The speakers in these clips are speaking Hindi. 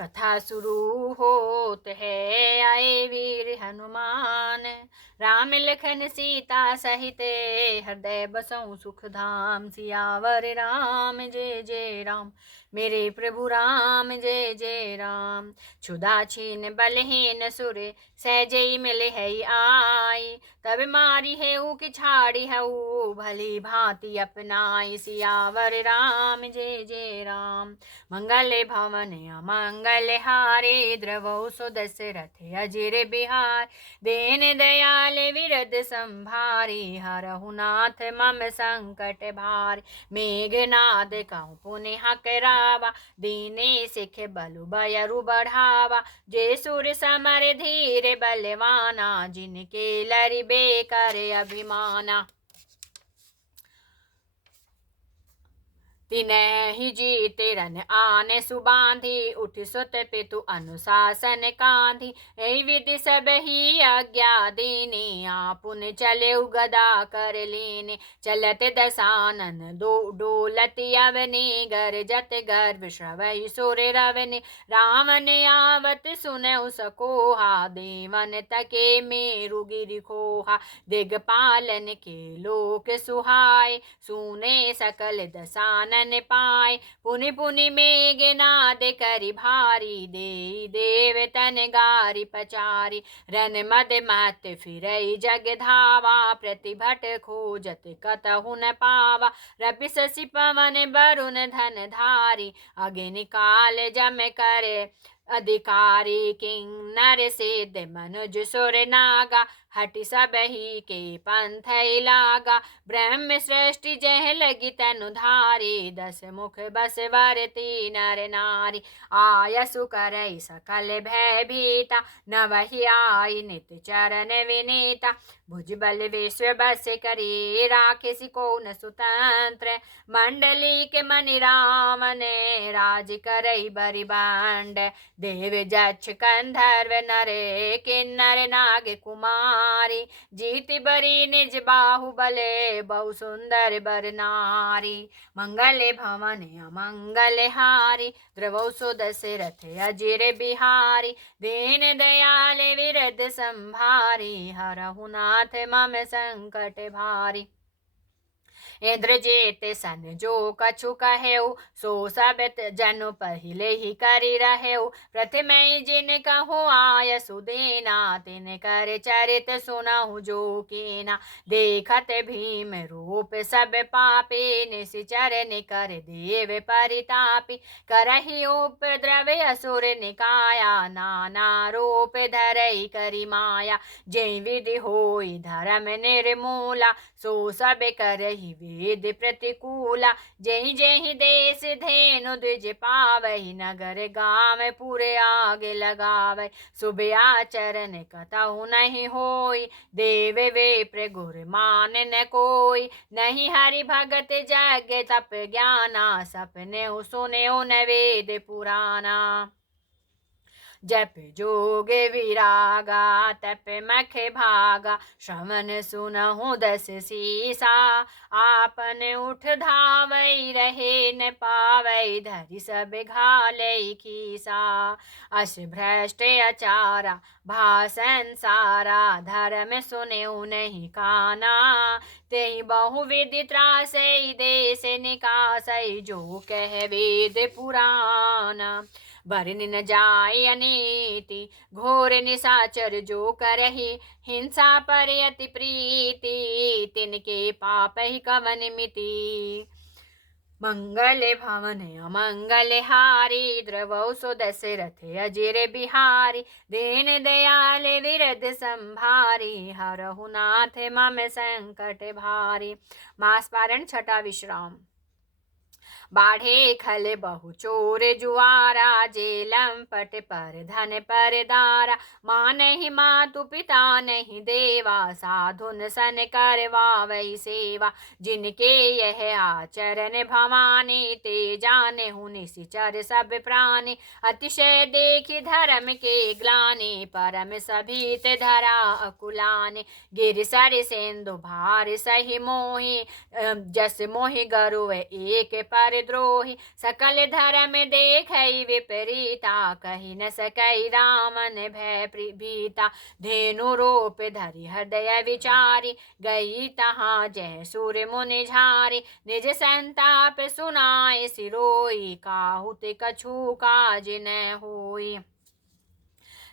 कथा शुरू होत है, आए वीर हनुमान। राम लखन सीता सहित हृदय बसऊं सुख धाम। सियावर राम जय जय राम, मेरे प्रभु राम जय जय राम। क्षुधा छीन बलहीन सुर, सहजई मिले है आई। तब मारी है कि छाड़ी है भली भांति अपनाई। सियावर राम जय जय राम, मंगल भवन अमंगल हारे। द्रवौ सुदशरथ अजिर बिहार, दीन दयाल विरद संभारी। हरहु नाथ मम संकट भार, मेघनाद कहूँ पुनिह करावा। दीने सिख बलु बयरु बढ़ावा, जे सुर समर धीर बलवाना। जिनके लरिबे कर अभिमाना, तिनहि जीते रन आन सुबांधी। उठ सुत पितु अनुशासन कांधी, ऐ विधि सब ही आज्ञा दीनी। आपुन चले गदा कर लीने, चलत दसानन दो डोलत अवनी। गरजत गर्भ श्रवहि सुर रवनि, रावण आवत सुनउ सकोहा। देवन तके मेरु गिरि खोहा, दिगपालन के लोक सुहाय। सुने सकल दसानन पाए, पुनि पुनि मेघनाद करि भारी। दे देव तन गारि पचारी, रन मद मत फिरई जग धावा। प्रतिभट खोजत कतहु न पावा, रवि शशि पवन वरुण धन धारी। अग्नि काल जम करे अधिकारी, किन्नर सिद्ध मनुज सुर नागा। हटि सबहि के पंथ लागा, ब्रह्म सृष्टि जह लगी तनु धारी। दस मुख बस वरती नर नारी, आयसु करई सकल भय भीता। नवहि आई नित चरण विनीता, भुज बल विश्व बस करी। राखिसि को न सुतंत्र, मंडली के मनि रावण। राज करई बरिबंड, देव जक्ष कंधर्व नरे। किन्नर नाग कुमारी, जीति बरी निज बाहुबले। बहु सुंदर बर नारी, मंगल भवन अमंगल हारी। द्रवौ सुदशरथ अजिर बिहारी, दीन दयाल विरद संभारी। हरहु नाथ मम संकट भारी। इंद्रजीत सन जो कछु कहेउ, सो सब जनु पहिले ही करि रहेउ। प्रथम जिन कहूँ आय सुदेना, तिन कर चरित सुनहु जो कीना। देखत भीम रूप सब पापी, निशिचर निकर देव परितापी। करहि उपद्रव असुर निकाया, नाना रूप धरई करि माया। जै विधि होई धर्म निर्मूला, सो सब करहि वेद प्रतिकूला। जहि जहि देश धेनु द्विज पावहि, नगर गाम पुर आग लगावै। शुभ आचरण कतहु नहीं होई, देव विप्र गुर मान न कोई। नहीं हरि भगत जग तप ज्ञाना, सपने सुने न वेद पुराना। जप जोग विरागा तप मख भागा, श्रवण सुनहु दस सीसा। आपन उठ धावै रहे न पावै, धरि सब घालै खीसा। अस भ्रष्ट अचारा भाषण सारा, धर्म सुनेउ नहीं काना। तेहि बहु विधि त्रासै देश निकासै, जो कह वेद पुराना। बरन न जाय अनीति, घोर निशाचर जो करहि। हिंसा पर अति प्रीति, तिनके पाप ही कवन मिति। मंगल भवन अमंगल हारी, द्रवौ सुदशरथ अजिर बिहारी। दीन दयाल विरद संभारी, हरहु नाथ मम संकट भारी। मास पारण छठा विश्राम। बाढ़े खल बहु चोर जुआरा, जेलम पट पर धन पर दारा। माँ नहीं मातु पिता नहीं देवा, साधुन सन करवावै सेवा। जिनके यह आचरण भवानी, ते जाने हूँ निशिचर सब प्राणी। अतिशय देखि धर्म के ग्लानि, परम सभीत धरा अकुलानि। गिर सर सिंधु भार सही मोहि, जस मोहि गरुड़ एक पर द्रोही, सकल धर्म देखई विपरीता, कही न सकई रामन भय भीता। धेनु रूप धरि हृदय विचारी, गई तहाँ जय सूर्य मुनि झारी। निज संताप सुनाए सिरोई, काहू ते कछु काज न होई।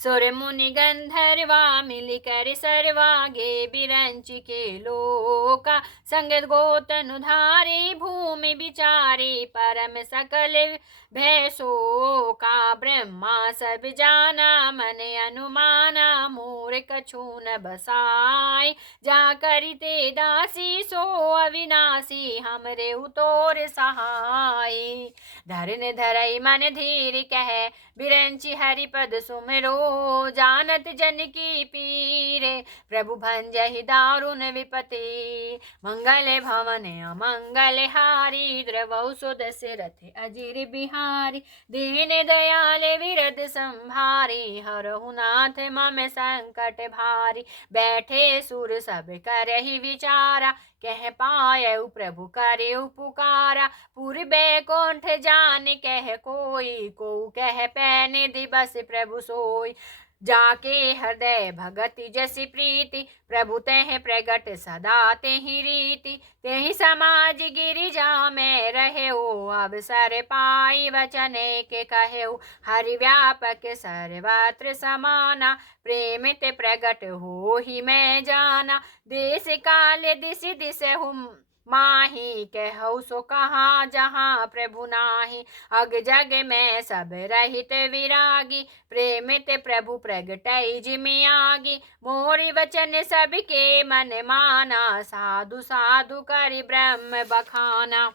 सुर मुनि गंधर्वा मिलि कर सर्वागे, बिरंचि के लोका संग गोतनुधारी। भूमि विचारी परम सकल भय शोका, ब्रह्मा सब जाना मन अनुमाना। मोर कछु न बसाई, जा करिते दासी सो अविनाशी, हमरे उतोर सहाय। धरन धरई मन धीर कह, बिरंचि हरिपद सुमिरो। जानत जन की पीरे, प्रभु भंजहि दारुण विपति। मंगल भवन अमंगल हारी, द्रवहु सो दशरथ अजिर बिहारी। दीन दयाल विरद संभारी, हरहु नाथ मम संकट भारी। बैठे सुर सब करहि विचारा, कह पायउ प्रभु करेउ पुकारा। पुर बैकुंठ जान कह कोई, को कह पैन दिवस प्रभु सोई। जाके हृदय भगति जसि प्रीति, प्रभु तेह प्रगट सदा तेहि रीति। तेहि समाज गिरिजा में रहेउ, अवसर पाई वचन के कहेउ। हरि व्यापक सर्वत्र समाना, प्रेमित प्रगट हो ही मैं जाना। देश काल दिस दिस हुम माही, कहु सो कहाँ जहाँ प्रभु नाही। अग जग में सब रहित विरागी, प्रेमित प्रभु प्रगटई जिमि आगी। मोरि वचन सबके मन माना, साधु साधु करि ब्रह्म बखाना।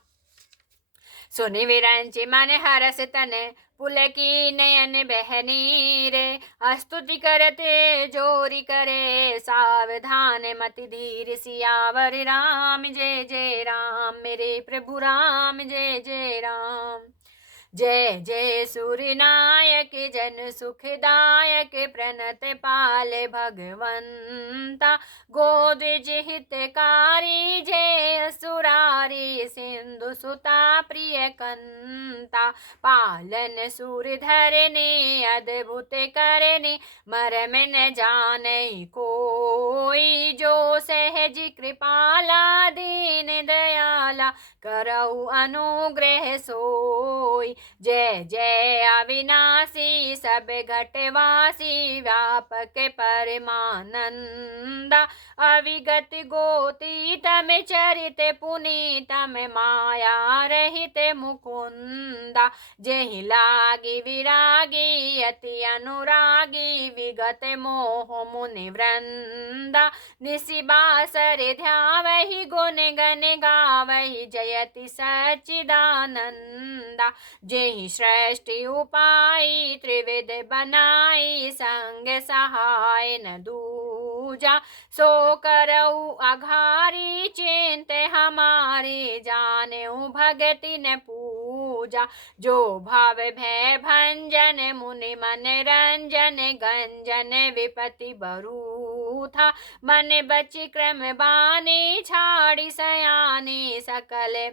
सुनि विरंचि मन हरस तन, पुलकी नयन बहनी रे। स्तुति करते जोरी करे, सावधान मति धीर। सियावर राम जय जय राम, मेरे प्रभु राम जय जय राम। जय जय सूर्यनायक जन सुखदायक, प्रणत पाल भगवंता। गोद्विज हितकारी, जय असुरारी। सिंधु सुता प्रिय कंता, पालन सूर धरने। अद्भुत करने, मरम न जाने कोई। जो सहज कृपाला, दीन दयाला। करऊ अनुग्रह सोई। जय जय अविनाशी, सब घटवासी। व्यापक परमानंदा, अविगत गोती। तम चरित पुनीतम, माया रहित मुकुंदा। जेहि लागी विरागी, अति अनुरागी। विगत मोह मुनि वृंदा, निसि बासर ध्यावहि। गुण गण गावहि, जयति सच्चिदानंदा। जेहि सृष्टि उपाई, त्रिविध बनाई। संग सहाय न दूजा, सो करऊ अघारी। चिंत हमारी, जानेउ भगति न पूजा। जो भाव भय भंजन, मुनि मन रंजन। गंजन विपति बरू था, मन बचि क्रम बानी। छाड़ी सयानी, सकल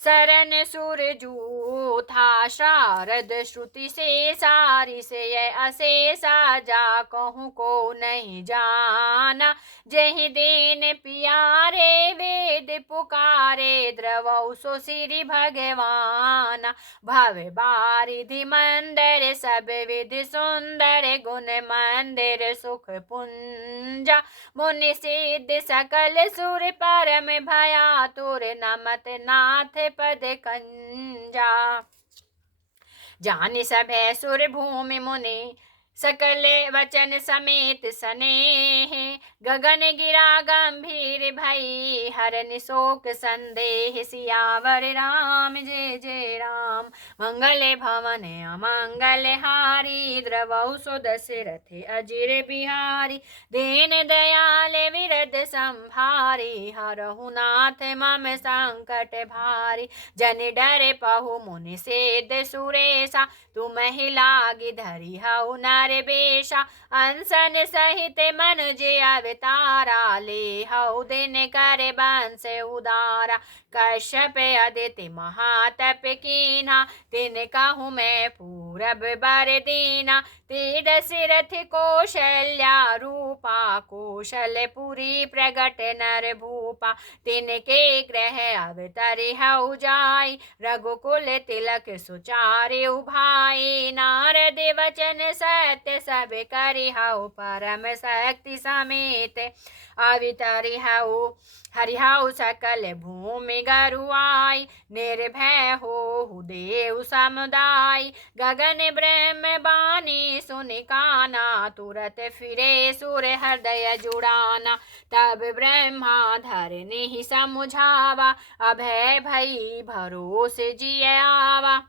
सरन सुर जू था। शारद श्रुति से सारी से अशेषा, जा कहूँ को नहीं जाना। जहि दीन पियारे, वेद पुकारे। द्रवौ सो सिरि भगवाना। भव बारिधि मंदिर, सब विधि सुंदर। गुण मंदिर सुख पुंजा, मुनि सिद्ध सकल सुर। परम भयातुर, नमत नाथ पद कंजा। जानि सभै सुर भूमि मुनि, सकल वचन समेत स्नेह। गगन गिरा गंभीर भई, हरनि शोक संदेह। सियावर राम जय जय राम, मंगल भवन अमंगल हारी। द्रवहु सो दशरथ अजिर बिहारी। दीन दयाल विरद संभारी, हरहु नाथ मम संकट भारी। जन डर पहु मुनि सिद्ध सुरेशा, तुम ही लागी धरि हऊ न अवतार बेशा, अनसन सहित मन जे अवतारा, ले हऊ दिन कर बंस उदारा। कश्यप अदिति महातप कीन्हा, तिन कहूँ मैं पूरब बर दीना। ते दशरथ कौशल्या रूपा, कौशलपुरी प्रगट नर भूपा। तिनके ग्रह अवतरि हऊ जाई, रघुकुल तिलक सुचारु भाई। नारद वचन सत्य सब करि हऊ, परम शक्ति समेत अवतरि हऊ। हरिहऊ सकल भूमि गरुआई, निर्भय हो देव समुदाय। गगन ब्रह्म बानी सुनि काना, तुरत फिरे सुर हृदय जुड़ाना। तब ब्रह्मा धरनी समुझावा, अभय भई भरोसे जिय आवा।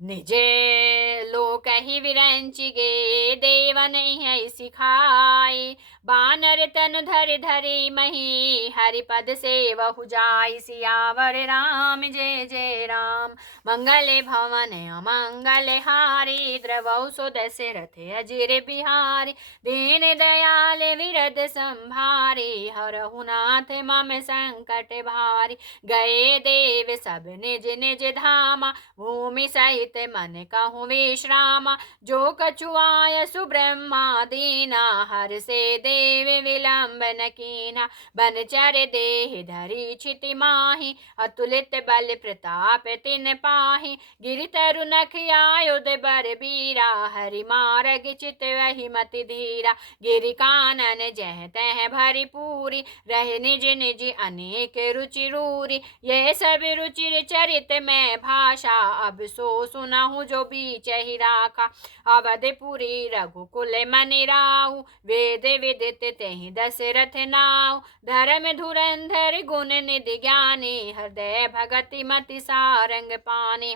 निजे लोक ही विरंचि गे, देव नहीं सिखाई। बानर तनु धरि धरि मही, हरिपद सेवहु जाई। सियावर राम जय जय राम। मंगल भवन अमंगल हारी, द्रवहु सो दशरथ अजिर बिहारी। दीन दयाल विरद संभारी, हरहु नाथ मम संकट भारी। गए देव सब निज निज धामा, भूमि सहित मन कहूँ विश्रामा। जो कछु आय सुब्रह्मा दीना, हर से देव विलंब न कीन्हा। बनचर देह धरि छिति माहि, अतुलित बल प्रताप तिन पाहि। गिरि तरु नख आयुध बर बीरा, हरि मारग चित वही मति धीरा। गिरि कानन जह तह भरी पूरी, रहे निज निज अनेक रुचि रूरी। यह सब रुचिर चरित में भाषा, अब सो सुनहु जो बीच ही राखा। अवधपुरी रघुकुल मनि राहु, वेद विदित तेहि दशरथ नाउ। धर्म धुरंधर गुण निधि ज्ञानी, हृदय भगति मति सारंग पानी।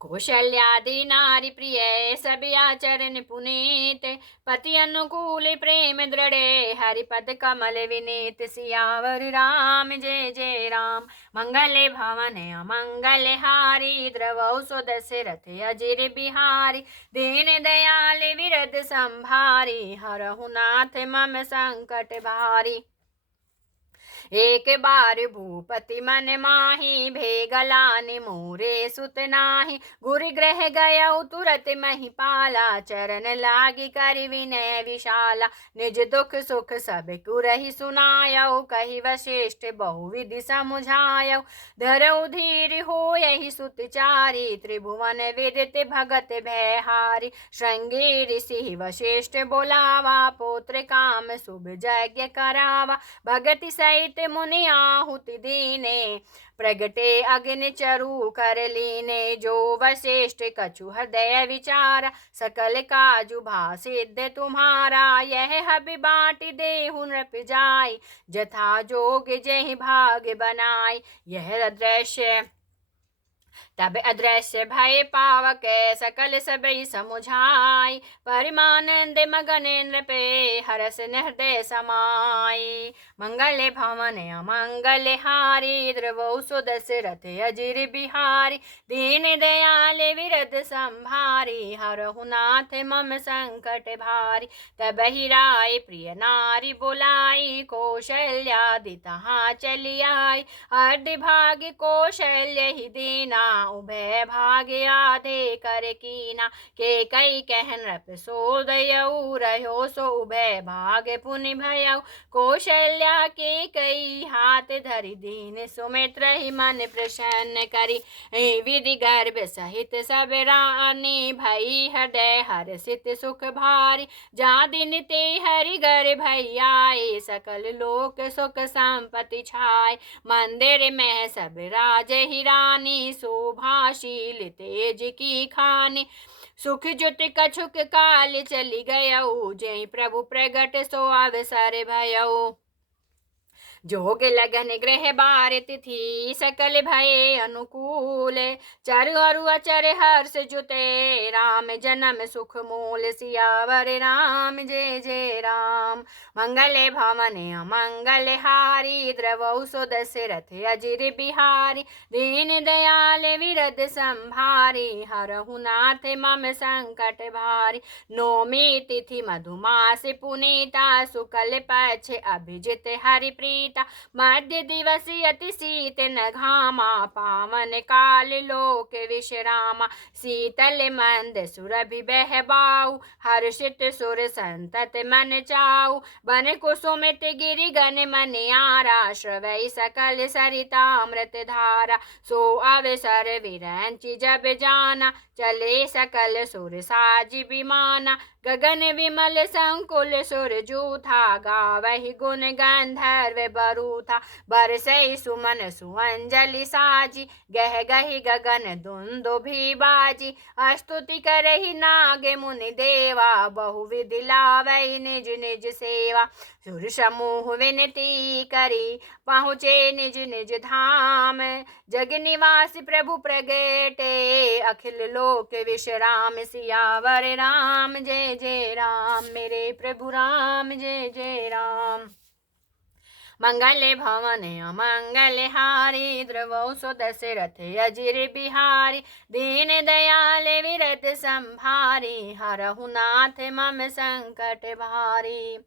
कौशल्यादि नारी प्रिय सब आचरण पुनीत, पति अनुकूल प्रेम दृढ़, हरिपद कमल विनीत। सियावर राम जय जय राम। मंगल भवन अमंगल हारी, द्रवहु सो दशरथ अजिर बिहारी। दीन दयाल विरद संभारी, हरहु नाथ मम संकट भारी। एक बार भूपति मन माही, भेगलानि मोरे सुत नाही। गुरु गृह गयउ तुरत महिपाला, चरण लागी करि विनय विशाला। निज दुख सुख सब कुरहि सुनायउ, कहि वशिष्ठ बहुविधि समुझायउ। धरउ धीर होयहि सुत चारि, त्रिभुवन विदित भगत भयहारी। श्रृंगी ऋषि वशिष्ठ बोलावा, पुत्र काम शुभ यज्ञ करावा। भगति सहित मुनि आहुति दीने, प्रगटे अग्नि चरु कर लीने। जो वशिष्ठ कछु हृदय विचारा, सकल काजु भा सिद्ध तुम्हारा। यह हबि बाटी देहु नृप जाई, जथा जोग जेहि भाग बनाई। यह दृश्य तब अदृश्य भय पावक, सकल सबई समुझाई। परिमानंद मगन नृपे, हरस हृदय समाई। मंगल भवन अमंगल हारी, द्रवहु सो दशरथ अजिर बिहारी। दीन दयाल विरद संभारी, हरहु नाथ मम संकट भारी। तबहि राय प्रिय नारी बुलाई, कौशल्यादि तहाँ चली आई। अर्ध भाग कौशल्य ही दीना, उभय भाग आधे कर कीना। के कई कह नृप सोदयउ, रहो सो उभय भाग पुनि भयउ। कौशल्या के कई हाथ धरि, दीन सुमित्र ही मन प्रसन्न करी। विधि गर्भ सहित सब रानी, भई हृदय हर्षित सुख भारी। जा दिन ते हरि घर भई आए, सकल लोक सुख संपत्ति छाए। मंदिर में सब राज ही रानी, शोभाशील तेज की खानी। सुख जुत कछुक काल चली गयउ, जय प्रभु प्रगट सो अवसर भयउ। जोग लगन गृह बार तिथि सकल भये अनुकूल। चरु अरु अचर हर्ष जुते राम जन्म सुख मूल। सियावर राम जय जय राम। मंगल भवन अमंगल हारी द्रवौ सो दशरथ अजिर बिहारी। दीन दयाल विरद संभारी हरहु नाथ मम संकट भारी। नौमी तिथि मधुमास पुनीता शुक्ल पक्ष अभिजित हरि प्रीता। मध्य दिवस अति शीत न घामा पावन काल लोक विश्रामा। शीतल मंद सुरभि बहबाऊ हर्षित सुर संतत मन चाऊ। बन कुसुमित गिरि गन मनियारा श्रवै सकल सरितामृत धारा। सो अवसर विरंचि जब जाना चले सकल सुर साज विमाना। गगन विमल संकुल सुर जूथा गावहि गुण गंधर्व बरूथा। बरसै सुमन सुअंजलि साजी गह गहि गगन दुंदुभि बाजी। स्तुति करहि नाग मुनि देवा बहुविधि लावै निज निज सेवा। सुर समूह विनती करी पहुँचे निज निज धाम। जग निवास प्रभु प्रगटे अखिल लोक विश्राम। सियावर राम जय जय राम। मेरे प्रभु राम जय जय राम। मंगल भवन अमंगल हारी द्रवौ सो दशरथ अजिर बिहारी। दीन दयाल विरद संभारी हरहु नाथ मम संकट भारी।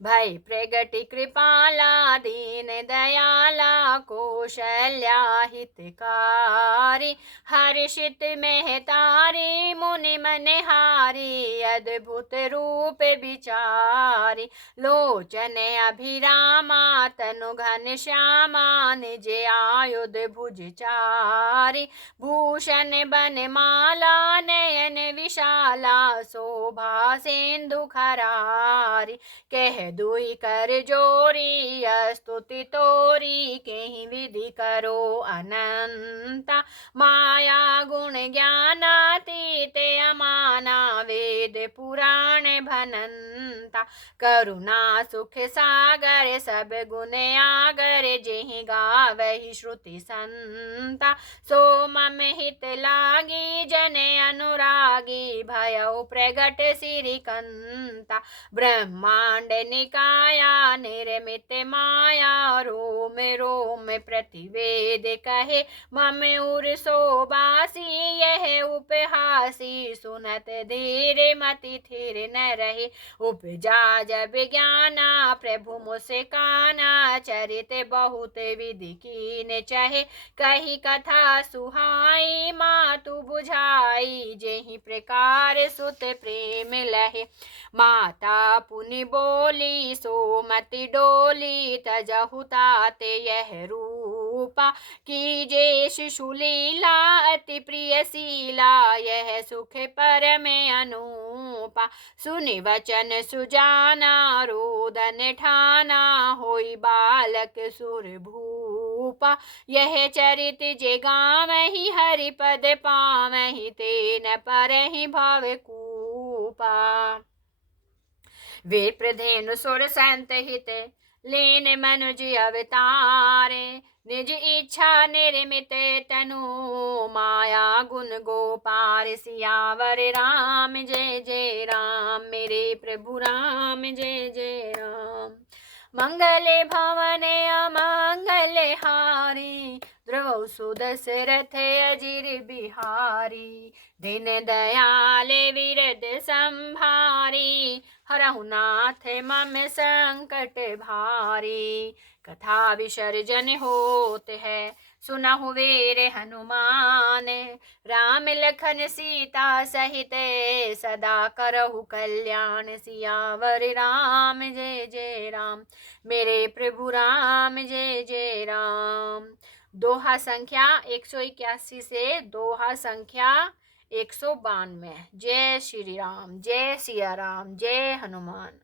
भय प्रगति कृपाला दीन दयाला कौशल्या हितकारी। हर्षित मेहतारी मुनि मनहारी अद्भुत रूप विचारी। लोचन अभिरामा तनु घन श्यामा निज आयुध भुज चारी। भूषण बन माला नयन विशाला शोभा सिंधु खरारी। कह दुई कर जोरी स्तुति तोरी कहीं विधि करो अनंता। माया गुण ज्ञानातीत अमाना वेद पुराण भनंता। करुणा सुख सागर सब गुण आगर जेहि गावहि श्रुति संता। सो मम हित लागी जन अनुरागी भयउ प्रगट सिरिकंता। ब्रह्मांड निकाया निर्मित माया रोम रोम प्रतिवेद कहे। मम उर सोबासी यह उपहासी सुनत धीर मति थिर न रहे। उपजा जब ज्ञाना प्रभु मुस्काना चरित बहुत विधि कीन चहे। कही कथा सुहाई मातु बुझाई जेहि प्रकार सुत प्रेम लहे। माता पुनि बोली सो मति डोली तजहु ताते यह रूपा। कीजे शिशु लीला अति प्रिय शीला यह सुख परम अनूपा। सुनि वचन सुजाना रोदन ठाना होई बालक सुर भूपा। यह चरित जे गावहि हरि पद पावहि तेन परहि भव कूपा। विप्रधेनु सुर संत हित लीन मनुज अवतारे। निज इच्छा निर्मित तनु माया गुण गोपार। सियावर राम जय जय राम। मेरे प्रभु राम जय जय राम। मंगल भवन अमंगल हारी द्रवौ सो दशरथ अजिर बिहारी। दीन दयाल विरद संभारी हरहु नाथ मम संकट भारी। कथा विसर्जन होत है सुनहु वीर हनुमान। राम लखन सीता सहित सदा करहु कल्याण। सियावर राम जय जय राम। मेरे प्रभु राम जय जय राम। दोहा संख्या 181 से दोहा संख्या 192। जय श्री राम, जय सिया राम, जय हनुमान।